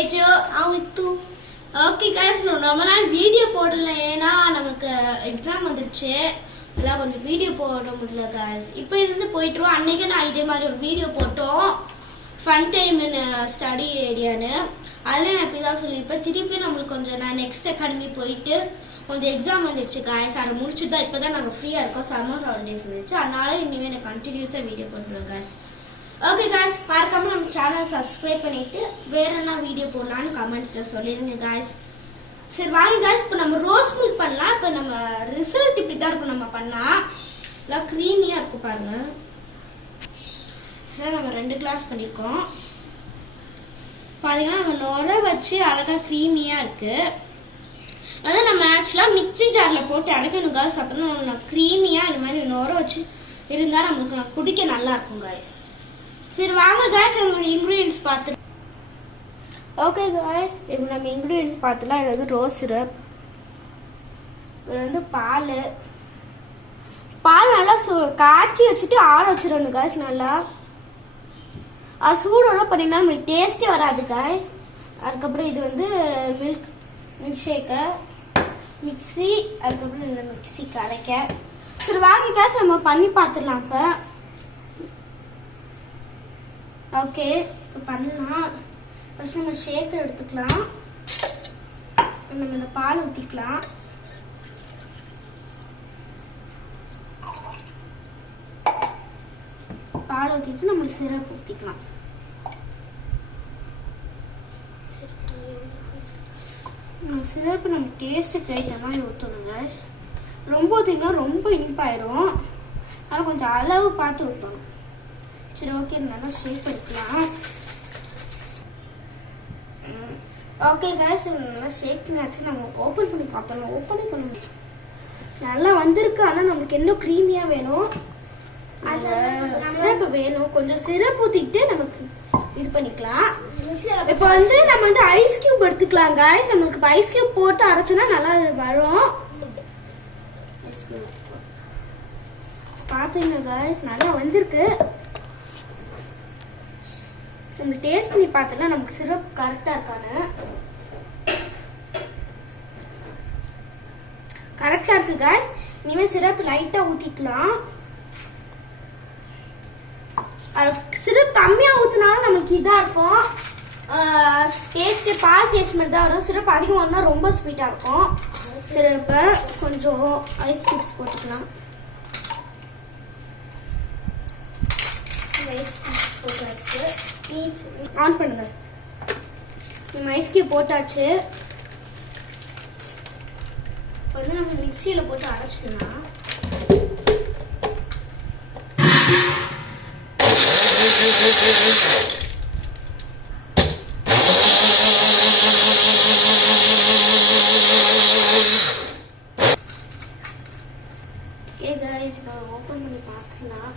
Teju okay guys ரொம்ப நாள் video போடல ஏனா நமக்கு எக்ஸாம் வந்துருச்சு எல்லாம் கொஞ்சம் வீடியோ போட முடியல गाइस இப்போ இருந்து போயிடுறோம் அன்னைக்கு நான் இதே மாதிரி ஒரு வீடியோ போட்டோம் ஃபன் டைம் இன் ஸ்டடி ஏரியான்னு அதில் நான் இப்படி தான் சொல்லியிருப்பேன் திருப்பி நம்மளுக்கு கொஞ்சம் நான் நெக்ஸ்ட் அகாடமி போயிட்டு கொஞ்சம் எக்ஸாம் வந்துருச்சு गाइस அதை முடிச்சுட்டு தான் இப்போ தான் நாங்கள் ஃப்ரீயாக இருக்கோம் சம்மர் ஹாலிடேஸ் வந்துச்சு அதனால இனிமேல் நான் கண்டினியூஸாக வீடியோ போட்டுருவோம் गाइस ஓகே गाइस மறக்காம நம்ம சேனலை சப்ஸ்கிரைப் பண்ணிட்டு வேற என்ன வீடியோ போடலாம்னு கமெண்ட்ஸ்ல சொல்லிருங்க गाइस சரி வாங்க गाइस இப்போ நம்ம ரோஸ் மில்க் பண்ணலாம் இப்போ நம்ம ரிசல்ட் இப்படி தான் இருக்கும் நம்ம பண்ணா எல்லாம் க்ரீமியா இருக்கும் பாருங்க சரி நம்ம 2 கிளாஸ் பண்ணிருக்கோம் பாத்தீங்கன்னா நம்ம நொர வச்சு அழகா க்ரீமியா இருக்கு அத நம்ம ஆக்சுவலா மிக்ஸி ஜார்ல போட்டு அரைக்கணும் गाइस அப்பதான் நம்ம க்ரீமியா இந்த மாதிரி நொர வச்சு இருந்தா நமக்கு குடிக்க நல்லா இருக்கும் गाइस சரி வாங்க गाइस ஒரு இன்கிரிடியன்ட்ஸ் பாத்து ஓகே गाइस இப்போ நம்ம இன்கிரிடியன்ட்ஸ் பார்த்தலாம் இது வந்து ரோஸ் சிரப் இது வந்து பால் நல்லா காய்ச்சி வச்சுட்டு ஆற வச்சிரணும் गाइस நல்லா அது சூடோட பண்ணினா நமக்கு டேஸ்டே வராது गाइस அதுக்கப்புறம் இது வந்து மில்க் ஷேக்கர் மிக்ஸி அதுக்கப்புறம் இந்த மிக்ஸி கரைக்க சரி வாங்க गाइस நம்ம பண்ணி பார்த்துடலாம் இப்போ ஓகே இப்போ பண்ணலாம் ஃபர்ஸ்ட் நம்ம ஷேக்கர் எடுத்துக்கலாம் நம்ம இந்த பால் ஊற்றிக்கலாம் பால் ஊற்றிட்டு நம்ம சிரப் ஊற்றிக்கலாம் சிரப்பு நம்ம டேஸ்ட்டுக்கு ஏற்ற மாதிரி ஊற்றணும் गाइस ரொம்ப ஊற்றிங்கன்னா ரொம்ப இனிப்பாயிரும் அதனால் கொஞ்சம் அளவு பார்த்து ஊற்றணும் சரி ஓகே நல்லா ஷேக் பண்ணிக்கலாம் ஓகே गाइस நல்லா ஷேக் பண்ணியாச்சு நம்ம ஓப்பன் பண்ணி பார்த்தோம் ஓப்பன் பண்ணி நல்லா வந்திருக்கு ஆனால் நமக்கு இன்னும் க்ரீமியா வேணும் அது சிரப் வேணும் கொஞ்சம் சிரப் ஊற்றிக்கிட்டு நமக்கு இது பண்ணிக்கலாம் இப்போ வந்து நம்ம வந்து ஐஸ் கியூப் எடுத்துக்கலாம் गाइस நமக்கு ஐஸ் கியூப் போட்டு அரைச்சோன்னா நல்லா வரும் பார்த்தீங்க गाइस நல்லா வந்திருக்கு நம்ம டேஸ்ட் பண்ணி பார்த்தலாம் நமக்கு சிரப் கரெக்டா இருக்கானு கரெக்டா இருக்கு गाइस இனிமே சிரப் லைட்டா ஊத்திக்கலாம் சிரப் கம்மியா ஊத்துனாலும் நமக்கு இதா இருக்கும் டேஸ்ட் பால் டேஸ்ட் மாதிரி தான் வரும் சிரப் அதிகமாக வந்தா ரொம்ப ஸ்வீட்டா இருக்கும் சரி இப்போ கொஞ்சம் ஐஸ் கியூப்ஸ் போட்டுக்கலாம் ஆன் பண்ணுங்க நம்ம ஐஸ் கியூப் போட்டாச்சு வந்து நம்ம மிக்ஸியில போட்டு அரைச்சிடலாம் ஓகே गाइस இப்போ ஓபன் பண்ணி பார்க்கலாம்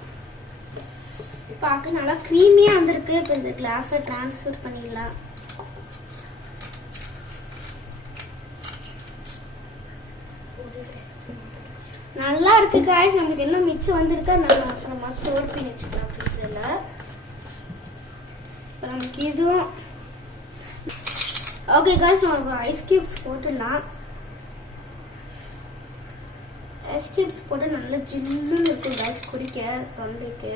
பார்க்க நல்லா க்ரீமியா வந்திருக்கு இப்போ இந்த கிளாஸ்ல ட்ரான்ஸ்ஃபர் பண்ணிடலாம் நல்லா இருக்கு गाइस நமக்கு என்ன மிச்சம் வந்திருக்கா நம்ம அப்புறமா ஸ்டோர் பண்ணி வச்சுக்கலாம் ஃப்ரீசர்ல இப்போ நமக்கு இதுவும் ஓகே गाइस நம்ம ஐஸ் கியூப்ஸ் போட்டுடலாம் ஐஸ் கியூப்ஸ் போட்டு நல்லா ஜில்லுன்னு இருக்கும் गाइस குடிக்க தொண்டைக்கு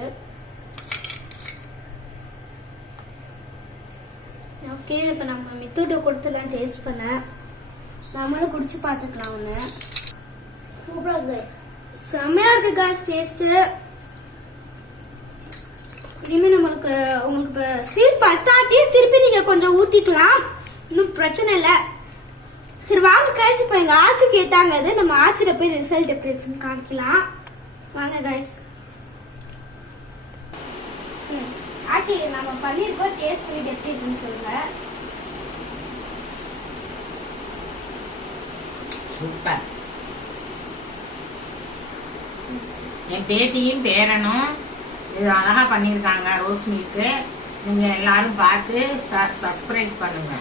ஓகே இப்போ நம்ம மித்தூட்டை கொடுத்துலாம் டேஸ்ட் பண்ண நம்மளும் குடிச்சு பார்த்துக்கலாம் ஒன்று சூப்பராக இருக்கு செம்மையாக இருக்கு गाइस டேஸ்ட்டு இனிமேல் நம்மளுக்கு உங்களுக்கு இப்போ ஸ்வீட் பத்தாட்டி திருப்பி நீங்கள் கொஞ்சம் ஊற்றிக்கலாம் இன்னும் பிரச்சனை இல்லை சரி வாங்க गाइस இப்போ எங்கள் ஆச்சி கேட்டாங்க அது நம்ம ஆச்சியில் போய் ரிசல்ட் எப்படி இருக்குன்னு காமிக்கலாம் வாங்க गाइस ஆச்சி நம்ம பண்ணிருக்கோம் டேஸ்ட் பண்ணிட்டு எப்படி இருக்குன்னு சொல்லுங்க சூப்பர் என் பேத்தியும் பேரனும் இது அழகா பண்ணிருக்காங்க ரோஸ் மில்க் நீங்க எல்லாரும் பார்த்து சப்ஸ்கிரைப் பண்ணுங்க